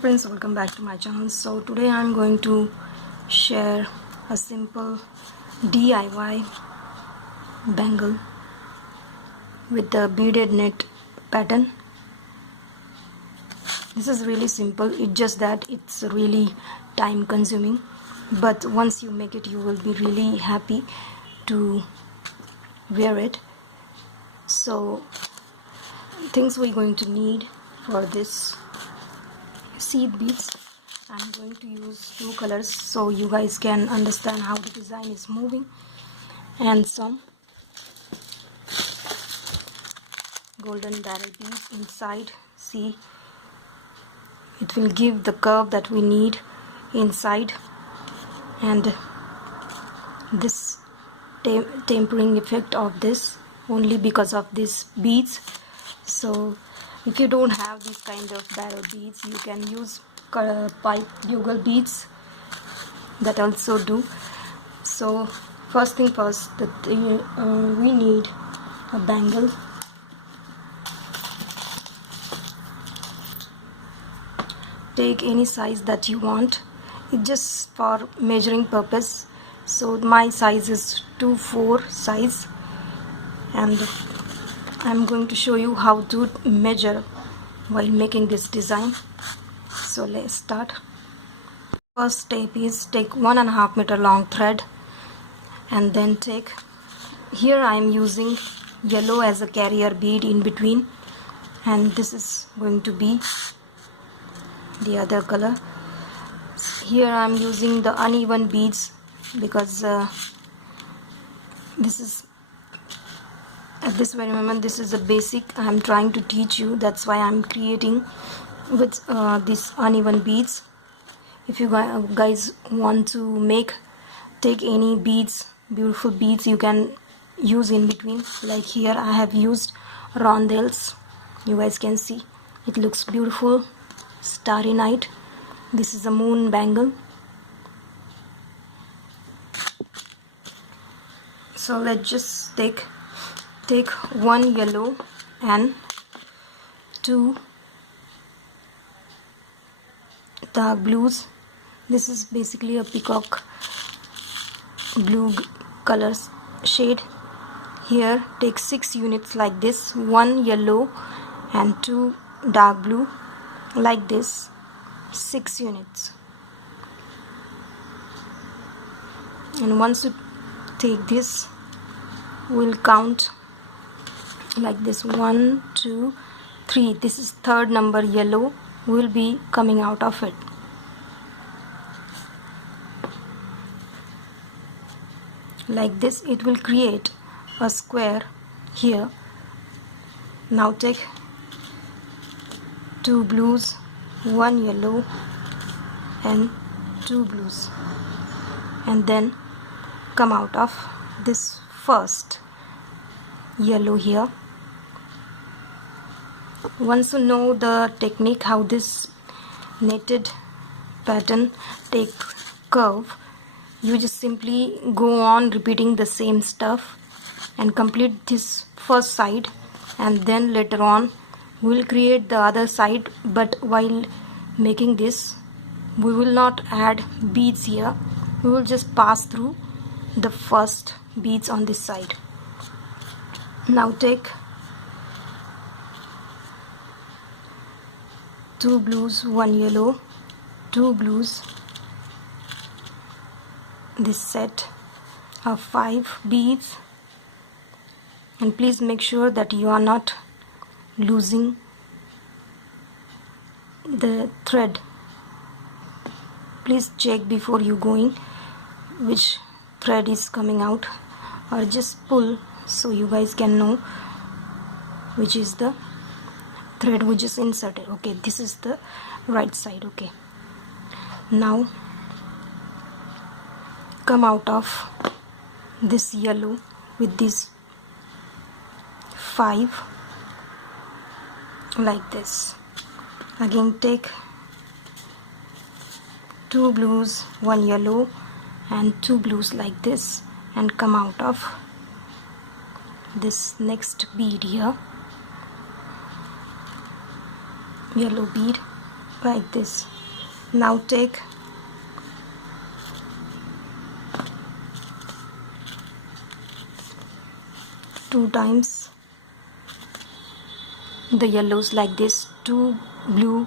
friends, welcome back to my channel. So today I'm going to share a simple DIY bangle with the beaded net pattern. This is really simple. It's just that it's really time consuming, but once you make it you will be really happy to wear it. So things we're going to need for this: seed beads. I'm going to use two colors so you guys can understand how the design is moving, and some golden barrel beads inside. See, it will give the curve that we need inside, and this tempering effect of this only because of these beads. So if you don't have this kind of barrel beads, you can use pipe bugle beads, that also do. So first thing first, we need a bangle. Take any size that you want, it's just for measuring purpose. So my size is 2/4 size, and I'm going to show you how to measure while making this design. So let's start. First step is take 1.5 meter long thread, and then take, here I am using yellow as a carrier bead in between, and this is going to be the other color. Here I am using the uneven beads because this is at this very moment, this is a basic I am trying to teach you. That's why I am creating with these uneven beads. If you guys want to take any beads, beautiful beads, you can use in between. Like here I have used rondelles. You guys can see it looks beautiful. Starry night. This is a moon bangle. So let's just take one yellow and two dark blues. This is basically a peacock blue color shade. Here take 6 units like this, one yellow and two dark blue, like this, 6 units. And once you take this, we'll count like this: 1, 2, 3. This is third number yellow will be coming out of it. Like this, it will create a square here. Now take 2 blues, 1 yellow and 2 blues, and then come out of this first yellow here. Once you know the technique how this knitted pattern take curve, you just simply go on repeating the same stuff and complete this first side, and then later on we'll create the other side. But while making this, we will not add beads here, we will just pass through the first beads on this side. Now take 2 blues, 1 yellow, 2 blues, this set of 5 beads, and please make sure that you are not losing the thread. Please check before you going which thread is coming out, or just pull so you guys can know which is the thread we just inserted. Okay, this is the right side. Okay, now come out of this yellow with these 5 like this. Again take 2 blues, 1 yellow and 2 blues like this, and come out of this next bead here, yellow bead, like this. Now take two times the yellows like this, two blue,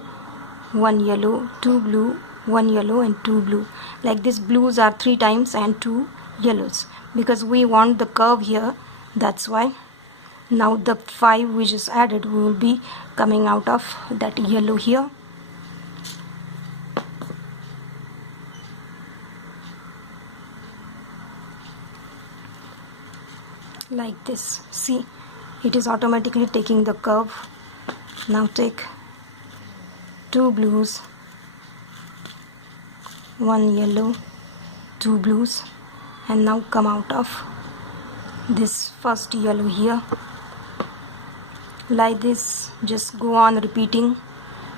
one yellow, two blue, one yellow, and two blue. Like this, blues are 3 times and 2 yellows, because we want the curve here, that's why. Now the 5 we just added will be coming out of that yellow here. Like this, see, it is automatically taking the curve. Now take 2 blues, 1 yellow, 2 blues, and now come out of this first yellow here. Like this, just go on repeating,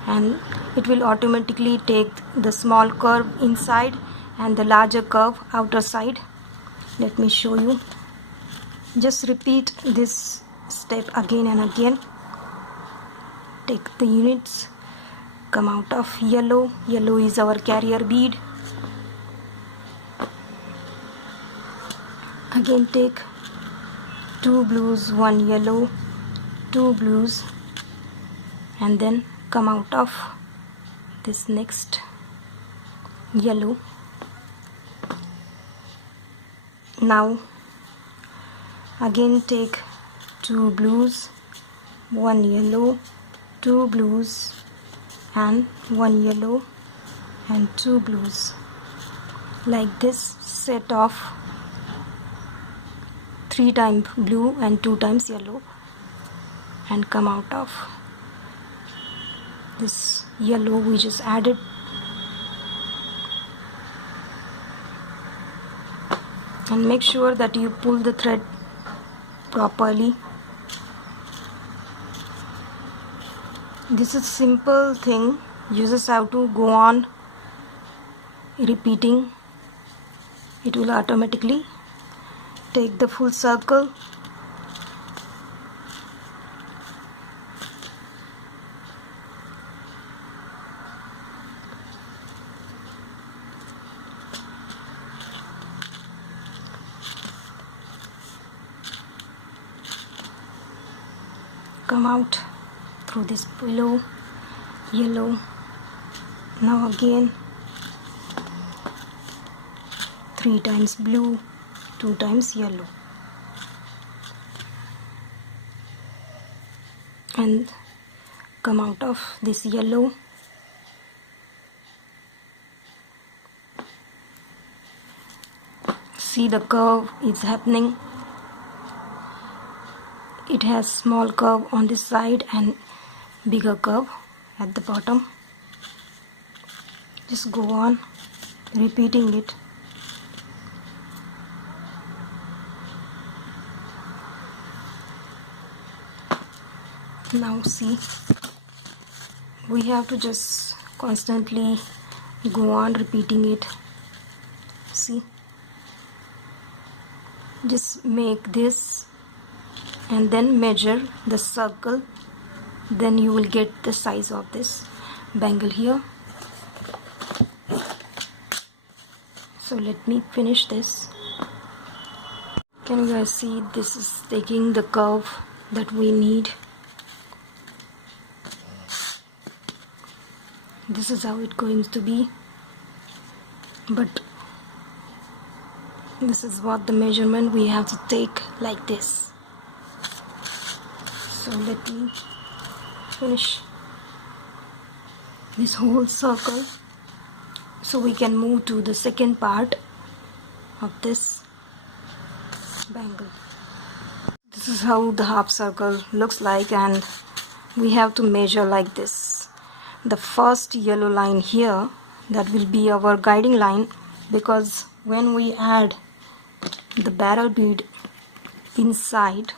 and it will automatically take the small curve inside and the larger curve outer side. Let me show you. Just repeat this step again and again. Take the units, come out of yellow. Yellow is our carrier bead. Again take 2 blues, 1 yellow, 2 blues, and then come out of this next yellow. Now again take 2 blues, 1 yellow, 2 blues, and 1 yellow and 2 blues. Like this, set off 3 times blue and 2 times yellow, and come out of this yellow we just added. And make sure that you pull the thread properly. This is simple thing, you just have to go on repeating. It will automatically take the full circle. Come out through this below yellow. Now again 3 times blue, 2 times yellow, and come out of this yellow. See, the curve is happening. It has small curve on this side and bigger curve at the bottom. Just go on repeating it. Now see, we have to just constantly go on repeating it. See, just make this and then measure the circle, then you will get the size of this bangle here. So let me finish this. Can you guys see, this is taking the curve that we need. This is how it's going to be, but this is what the measurement we have to take, like this. So let me finish this whole circle so we can move to the second part of this bangle. This is how the half circle looks like, and we have to measure like this. The first yellow line here, that will be our guiding line, because when we add the barrel bead inside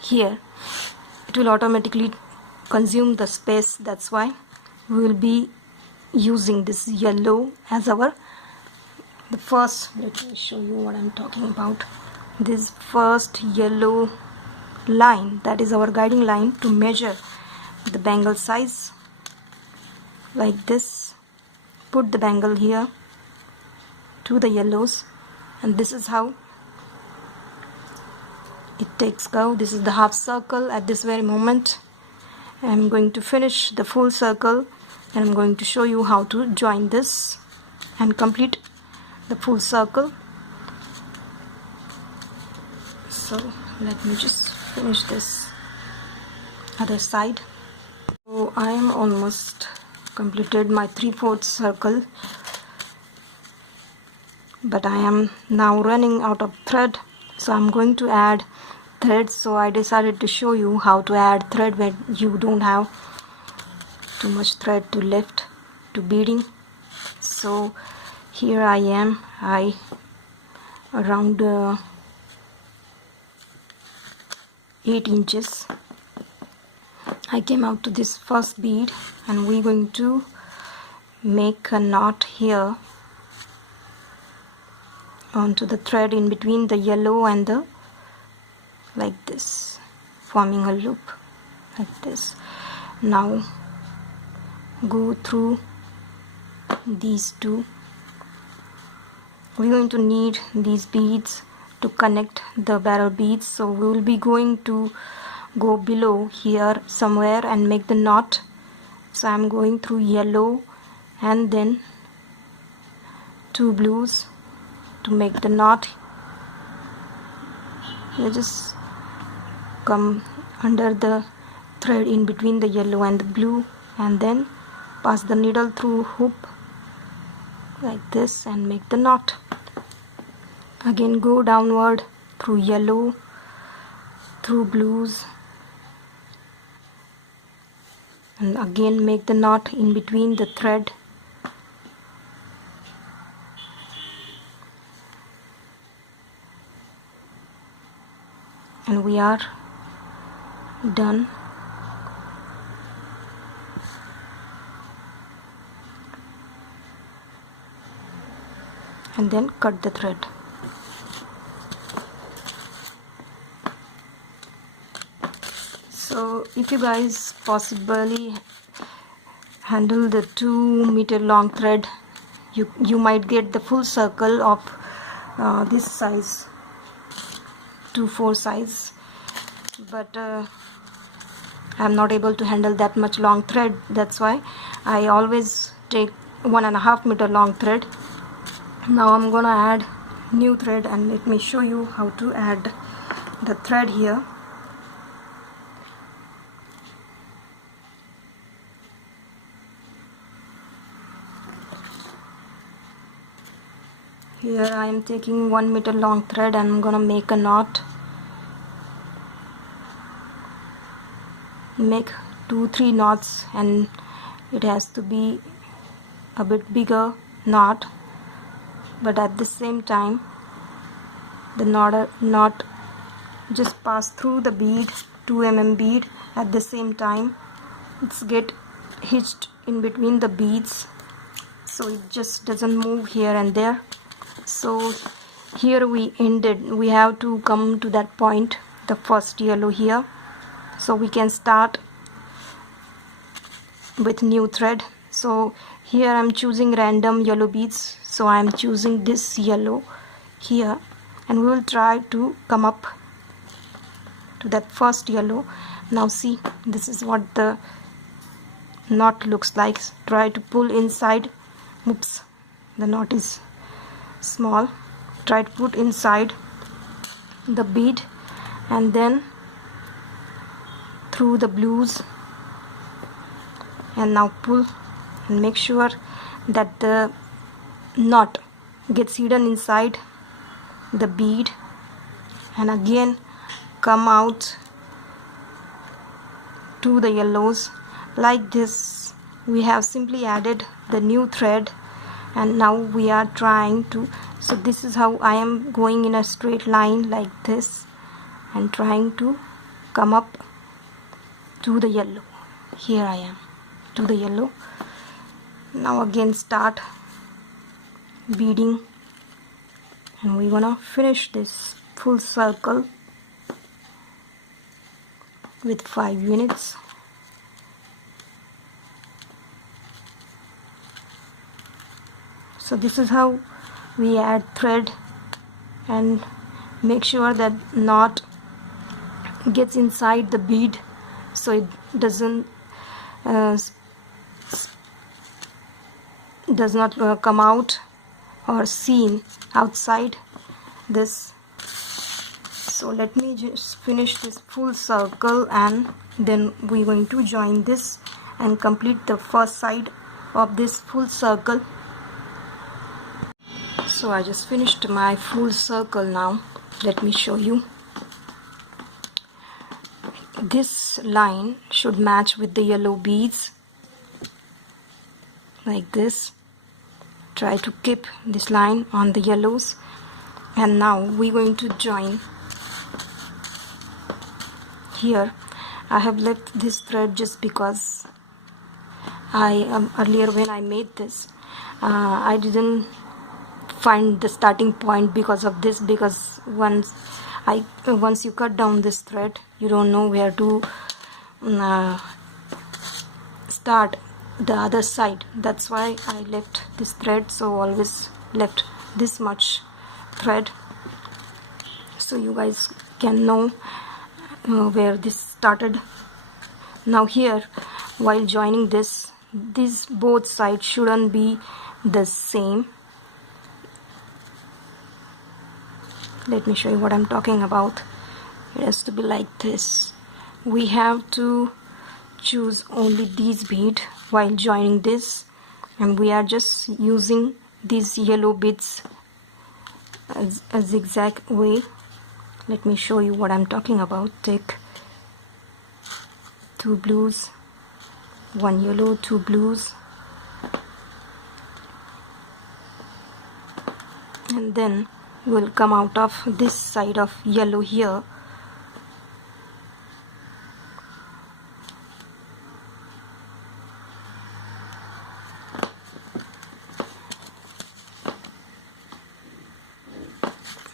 here, it will automatically consume the space. That's why we will be using this yellow as our the first. Let me show you what I'm talking about. This first yellow line, that is our guiding line to measure the bangle size. like this. Put the bangle here to the yellows, and this is how it takes go. This is the half circle at this very moment. I'm going to finish the full circle, and I'm going to show you how to join this and complete the full circle. So let me just finish this other side. So I am almost completed my 3/4 circle, but I am now running out of thread, so I'm going to add thread. So I decided to show you how to add thread when you don't have too much thread to lift to beading. So here I am, around 8 inches I came out to this first bead, and we're going to make a knot here onto the thread in between the yellow and the, like this, forming a loop like this. Now go through these two. We're going to need these beads to connect the barrel beads, so we will be going to go below here somewhere and make the knot. So I'm going through yellow and then 2 blues to make the knot. You just come under the thread in between the yellow and the blue, and then pass the needle through hoop like this and make the knot. Again go downward through yellow, through blues, and again make the knot in between the thread. And we are done. And then cut the thread. So if you guys possibly handle the 2-meter long thread, you might get the full circle of this size, 2/4 size, but I'm not able to handle that much long thread. That's why I always take 1.5-meter long thread. Now I'm gonna add new thread, and let me show you how to add the thread here. Here I am taking 1-meter long thread, and I'm gonna make a knot. Make 2-3 knots, and it has to be a bit bigger knot, but at the same time the knot just pass through the bead, 2 mm bead. At the same time it's get hitched in between the beads, so it just doesn't move here and there. So here we ended. We have to come to that point, the first yellow here, so we can start with new thread. So here I'm choosing random yellow beads, so I'm choosing this yellow here, and we will try to come up to that first yellow. Now see, this is what the knot looks like. Try to pull inside. Oops, the knot is small. Try to put inside the bead, and then through the blues, and now pull, and make sure that the knot gets hidden inside the bead, and again come out to the yellows like this. We have simply added the new thread, and now we are trying to, so this is how I am going in a straight line like this and trying to come up to the yellow. Here I am to the yellow. Now again start beading, and we're gonna finish this full circle with 5 units. So this is how we add thread, and make sure that knot gets inside the bead so it doesn't does not come out or seen outside this. So let me just finish this full circle, and then we're going to join this and complete the first side of this full circle. So I just finished my full circle. Now let me show you. This line should match with the yellow beads like this. Try to keep this line on the yellows. And now we're going to join here. I have left this thread just because earlier when I made this I didn't find the starting point because of this, because once you cut down this thread you don't know where to start the other side. That's why I left this thread, so always left this much thread so you guys can know where this started. Now here, while joining this, these both sides shouldn't be the same. Let me show you what I'm talking about. It has to be like this. We have to choose only these beads while joining this, and we are just using these yellow beads as a zigzag way. Let me show you what I'm talking about. Take 2 blues, 1 yellow, 2 blues, and then will come out of this side of yellow here.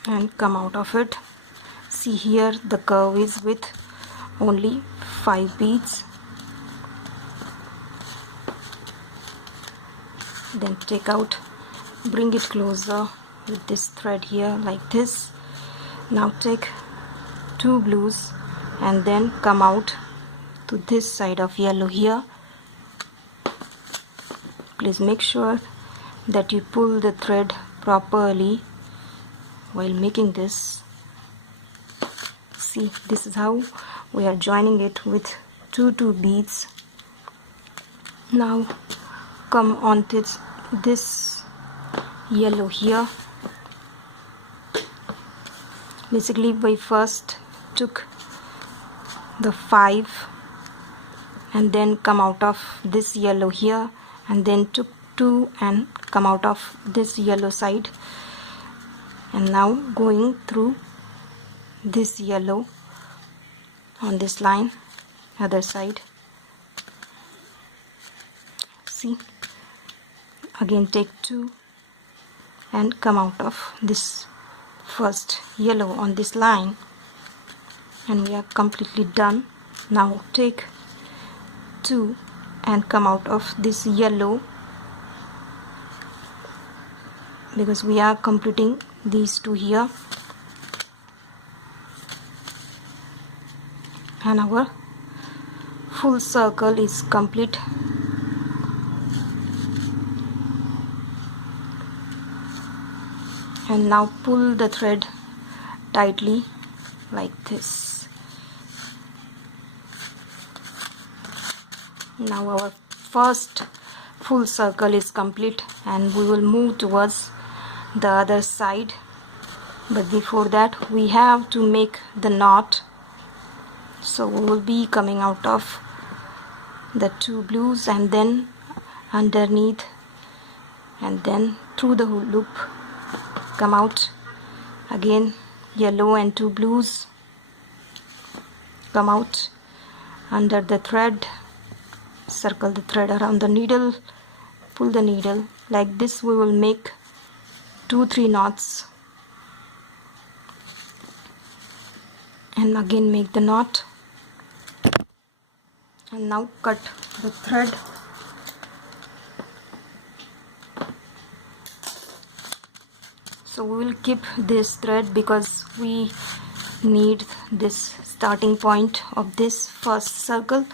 And come out of it. See here, the curve is with only 5 beads. Then take out, bring it closer with this thread here like this. Now take 2 blues and then come out to this side of yellow here. Please make sure that you pull the thread properly while making this. See, this is how we are joining it with 2 beads. Now come on to this yellow here. Basically we first took the 5 and then come out of this yellow here, and then took 2 and come out of this yellow side, and now going through this yellow on this line, other side. See, again take 2 and come out of this first yellow on this line, and we are completely done. Now take 2 and come out of this yellow, because we are completing these 2 here, and our full circle is complete. And now pull the thread tightly like this. Now our first full circle is complete, and we will move towards the other side. But before that we have to make the knot. So we will be coming out of the 2 blues and then underneath, and then through the loop come out again yellow and 2 blues, come out under the thread, circle the thread around the needle, pull the needle like this. We will make 2-3 knots, and again make the knot, and now cut the thread. So we will keep this thread because we need this starting point of this first circle.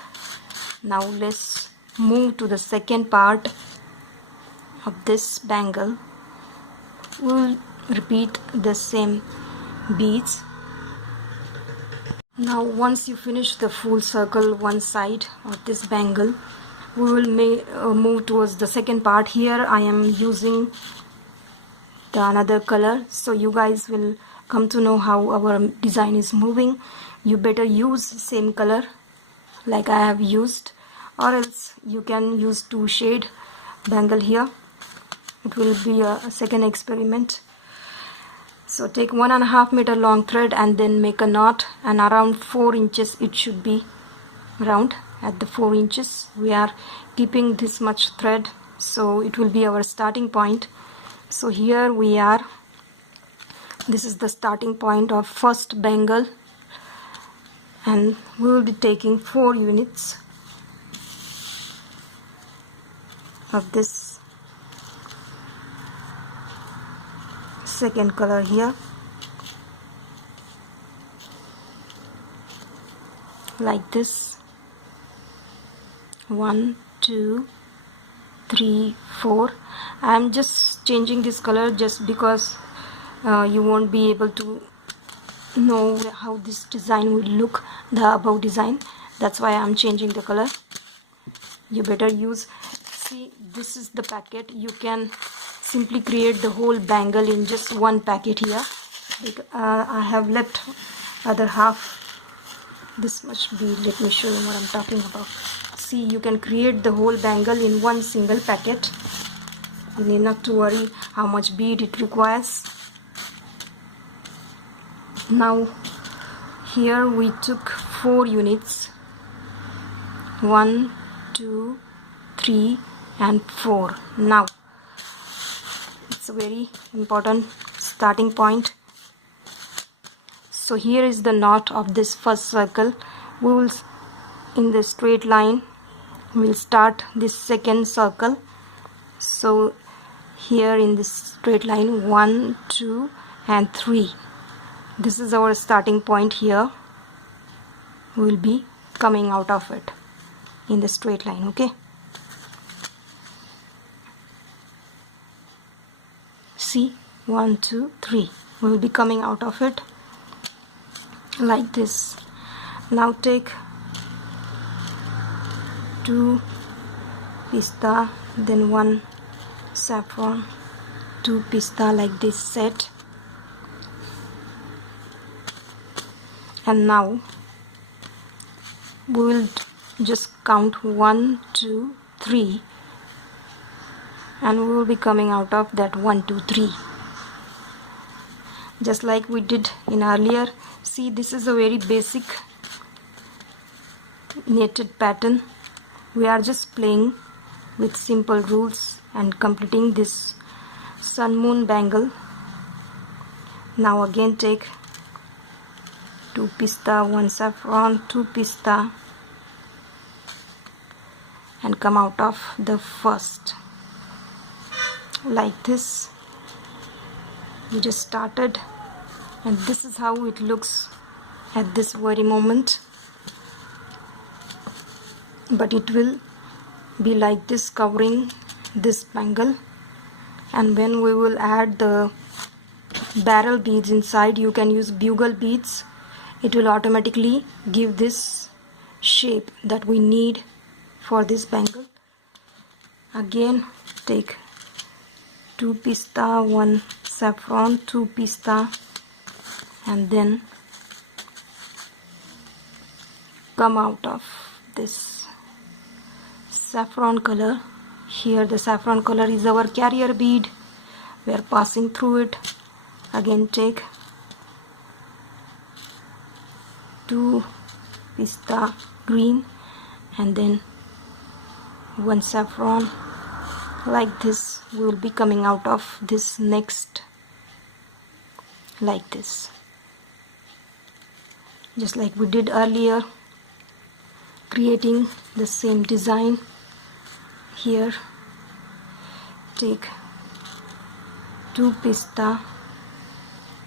Now let's move to the second part of this bangle. We will repeat the same beads. Now once you finish the full circle one side of this bangle, we will move towards the second part. Here I am using the another color, so you guys will come to know how our design is moving. You better use same color like I have used, or else you can use 2 shade bangle here. It will be a second experiment. So take 1.5 meter long thread and then make a knot, and around 4 inches it should be round. At the 4 inches we are keeping this much thread, so it will be our starting point. So here we are, this is the starting point of first bangle, and we will be taking 4 units of this second color here, like this. 1 2 3 4. I am just changing this color just because you won't be able to know how this design will look, the above design. That's why I am changing the color. You better use, see, this is the packet. You can simply create the whole bangle in just one packet here. I have left other half, this much bead. Let me show you what I'm talking about. See, you can create the whole bangle in one single packet. You need not to worry how much bead it requires. Now here we took 4 units, 1 2 3 and 4. Now it's a very important starting point. So here is the knot of this first circle. We will, in the straight line, we'll start this second circle. So here in this straight line, 1 2 and 3, this is our starting point. Here we will be coming out of it in the straight line. Okay, see, 1 2 3, we will be coming out of it like this. Now take 2 pista, then 1 saffron, 2 pista, like this set. And now we will just count 1 2 3, and we will be coming out of that 1 2 3, just like we did in earlier. See, this is a very basic knitted pattern. We are just playing with simple rules and completing this sun moon bangle. Now again take 2 pista, 1 saffron, 2 pista, and come out of the first like this. We just started, and this is how it looks at this very moment, but it will be like this, covering this bangle. And when we will add the barrel beads inside, you can use bugle beads. It will automatically give this shape that we need for this bangle. Again take 2 pista, 1 saffron, 2 pista, and then come out of this saffron color. Here the saffron color is our carrier bead. We are passing through it. Again take 2 pista green, and then 1 saffron. Like this, we will be coming out of this next, like this, just like we did earlier, creating the same design. Here take 2 pista,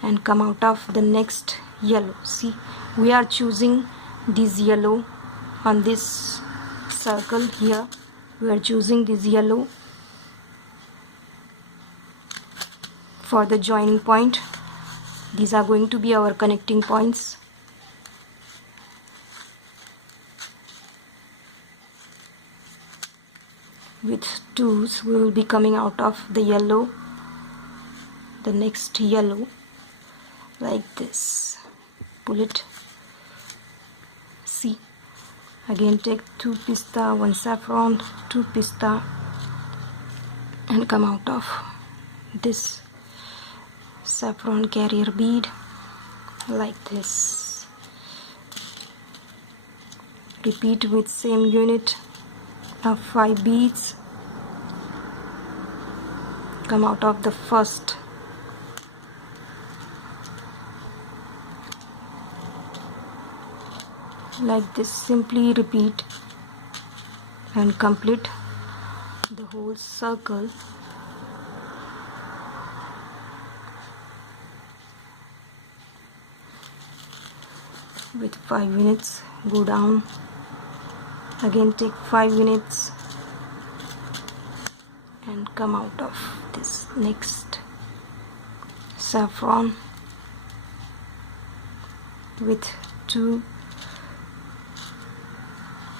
and come out of the next yellow. See, we are choosing this yellow on this circle here. We are choosing this yellow for the joining point. These are going to be our connecting points. With twos we will be coming out of the yellow, the next yellow, like this. Pull it. See, again take 2 pista, 1 saffron, 2 pista, and come out of this saffron carrier bead like this. Repeat with same unit of 5 beads. Come out of the first. Like this, simply repeat and complete the whole circle. With 5 units, go down. Again take 5 units and come out of this next saffron with 2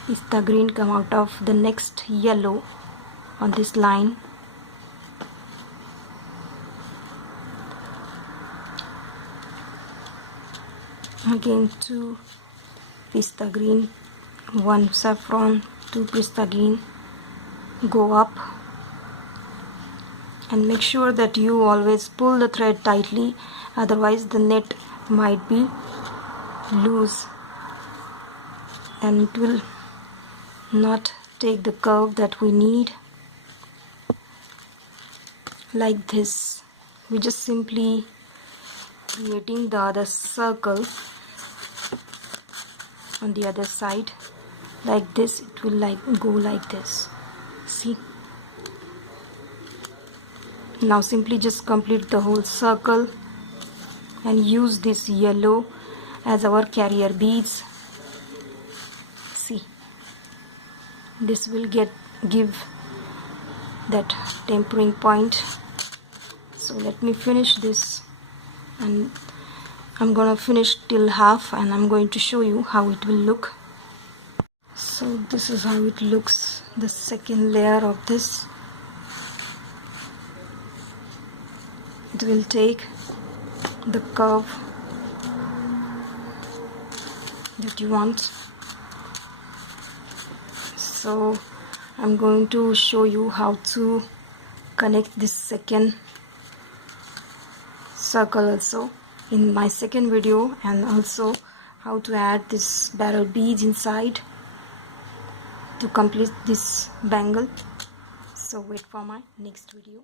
pista green. Come out of the next yellow on this line. Again 2 pista green, 1 saffron, 2 pista green. Go up and make sure that you always pull the thread tightly, otherwise the net might be loose and it will not take the curve that we need. Like this, we just simply creating the other circle on the other side. Like this, it will go like this. See, now simply just complete the whole circle and use this yellow as our carrier beads. See, this will give that tempering point. So let me finish this, and I'm gonna finish till half and I'm going to show you how it will look. So this is how it looks, the second layer of this. It will take the curve that you want. So I'm going to show you how to connect this second circle also in my second video, and also how to add this barrel beads inside to complete this bangle. So wait for my next video.